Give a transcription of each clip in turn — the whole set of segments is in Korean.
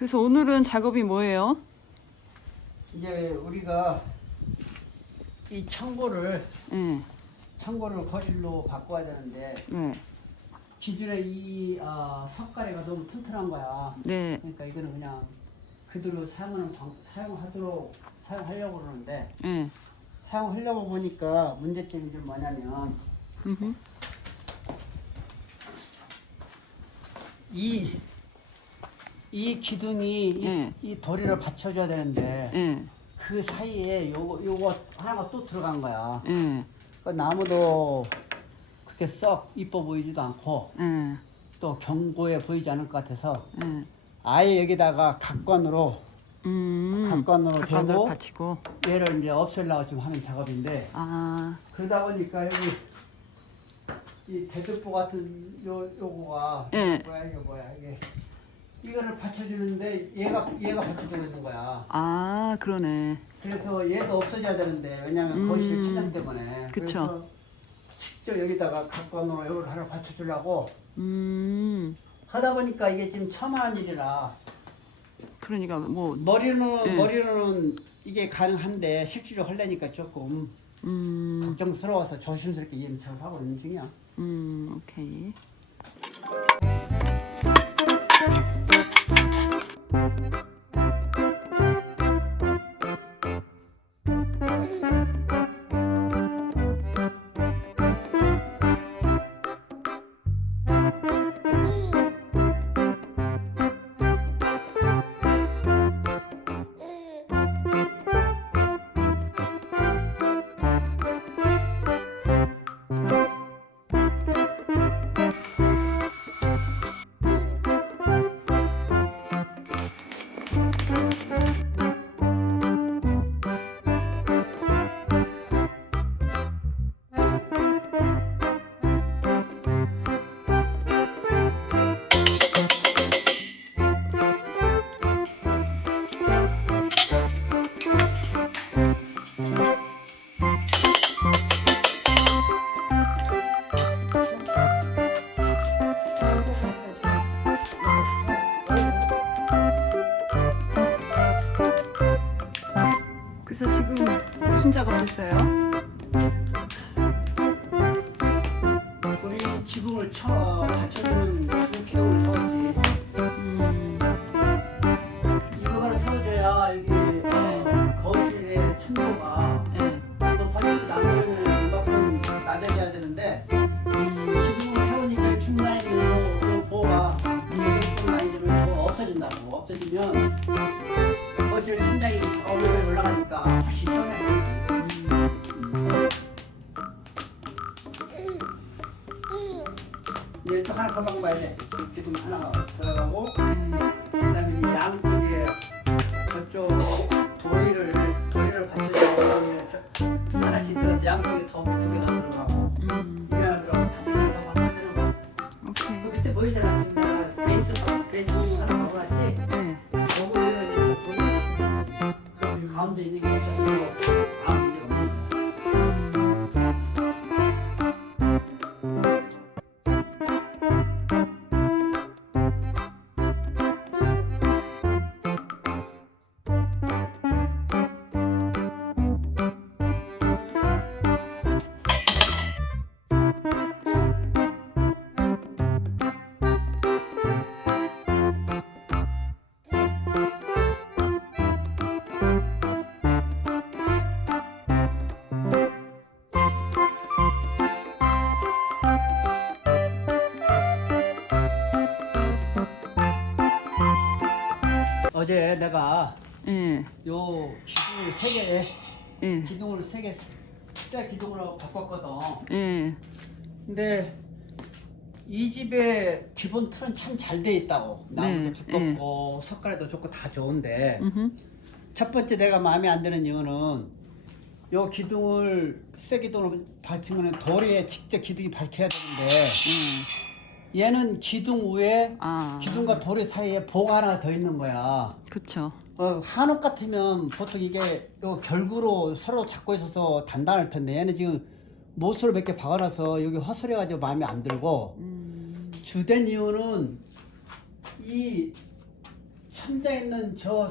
그래서 오늘은 작업이 뭐예요? 이제 우리가 이 네. 청고를 거실로 바꿔야 되는데 네. 기존에 이 석가래가 너무 튼튼한 거야. 네. 그러니까 이거는 그냥 그대로 사용하려고 그러는데 네. 사용하려고 보니까 문제점이 좀 뭐냐면 음흠. 이 기둥이 네. 이 도리를 받쳐줘야 되는데 네. 그 사이에 요거 하나가 또 들어간 거야. 네. 그 나무도 그렇게 썩 이뻐 보이지도 않고 네. 또 견고해 보이지 않을 것 같아서 네. 아예 여기다가 각관으로 각관으로 대고 받치고. 얘를 이제 없애려고 지금 하는 작업인데 아. 그러다 보니까 여기 이 대들보 같은 요거가 네. 이게 이거를 받쳐주는데 얘가 받쳐주고 있는 거야. 아, 그러네. 그래서 얘도 없어져야 되는데 왜냐면 거실 천장 때문에. 그쵸. 그래서 직접 여기다가 각관으로 요걸 하나 받쳐주려고 하다 보니까 이게 지금 첨예한 일이라 그러니까 뭐 머리로는 이게 가능한데 실제로 하려니까 조금 걱정스러워서 조심스럽게 지금 작업하고 있는 중이야. 오케이. 그래서 지금 무슨 작업했어요? 우리 지붕을 받쳐주는 그 기둥을 세웠지. 이거를 세워줘야 여기 거실의 천도가 높아지지 않으면 이만큼 낮아져야 되는데 지붕을 세우니까 중간에 있는 보가 뭐 없어진다고. 없어지면 거실 천장이 위로 올라가니까 훨씬 편해. 얘 또 하나 더 갖고 가야 돼. 지금 하나 들어가고 그다음에 이 양쪽에 저쪽 도리를 받쳐주면 하나씩 들어서 양쪽에 두 개 더 들어가고 이게 하나 들어가고 다시 하나 더 바꿔주는 거. 오케이. 그 밑에 보이잖아. 지금 내가 베이스 하나 먹어놨지. 네. 먹으면 도리 가운데 있는 게 없어서 아무 문제가 없는 거야. 어제 내가 예. 요 기둥을 세 개, 예. 기둥을 새 기둥으로 바꿨거든. 예. 근데 이 집의 기본 틀은 참 잘 돼 있다고. 나무도 두껍고 석가래도 좋고 다 좋은데 첫 번째 내가 마음에 안 드는 이유는 요 기둥을 새 기둥으로 밝힌 거는 도리에 직접 기둥이 밝혀야 되는데 얘는 기둥 위에 기둥과 도리 사이에 보가 하나 더 있는 거야. 그쵸. 한옥 같으면 보통 이게 요 결구로 서로 잡고 있어서 단단할 텐데 얘는 지금 못으로 몇 개 박아놔서 여기 허술해가지고 마음에 안 들고 주된 이유는 이 천장에 있는 저걸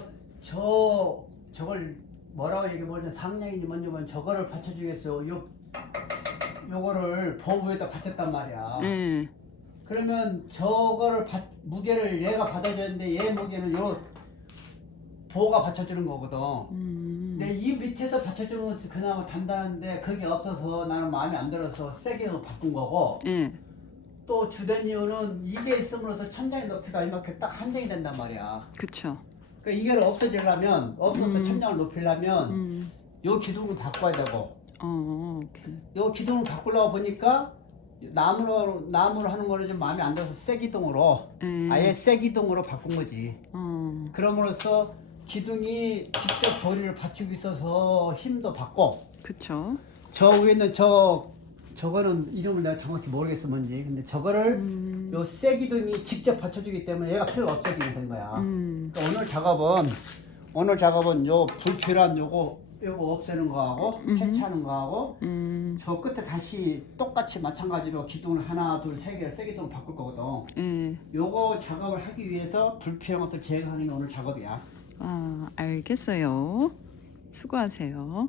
뭐라고 얘기하면 상냥이니 뭔지 뭐 저거를 받쳐주겠어. 요거를 보호 위에다 받쳤단 말이야. 예. 그러면 저거를 무게를 얘가 받아주는데 얘 무게는 요 보호가 받쳐주는 거거든. 근데 이 밑에서 받쳐주는 건 그나마 단단한데 그게 없어서 나는 마음에 안 들어서 세게 바꾼 거고. 예. 또 주된 이유는 이게 있음으로써 천장의 높이가 이렇게 딱 한정이 된단 말이야. 그쵸. 그러니까 이걸 없어지려면 없어서 천장을 높이려면 요 기둥을 바꿔야 되고 오케이. 요 기둥을 바꾸려고 보니까 나무로 하는 거는 좀 마음에 안 들어서 새 기둥으로 아예 새 기둥으로 바꾼 거지. 그럼으로써 기둥이 직접 도리를 받치고 있어서 힘도 받고 그쵸. 저 위에 있는 저거는 이름을 내가 정확히 모르겠어 뭔지. 근데 저거를 요 새 기둥이 직접 받쳐주기 때문에 얘가 필요가 없어지게 된 거야. 그러니까 오늘 작업은 요 불필요한 요거 없애는 거하고 해체하는 거하고 저 끝에 다시 똑같이 마찬가지로 기둥을 하나 둘 세 개 새 기둥을 바꿀 거거든. 예. 요거 작업을 하기 위해서 불필요한 것들 제거하는 게 오늘 작업이야. 아, 알겠어요. 수고하세요.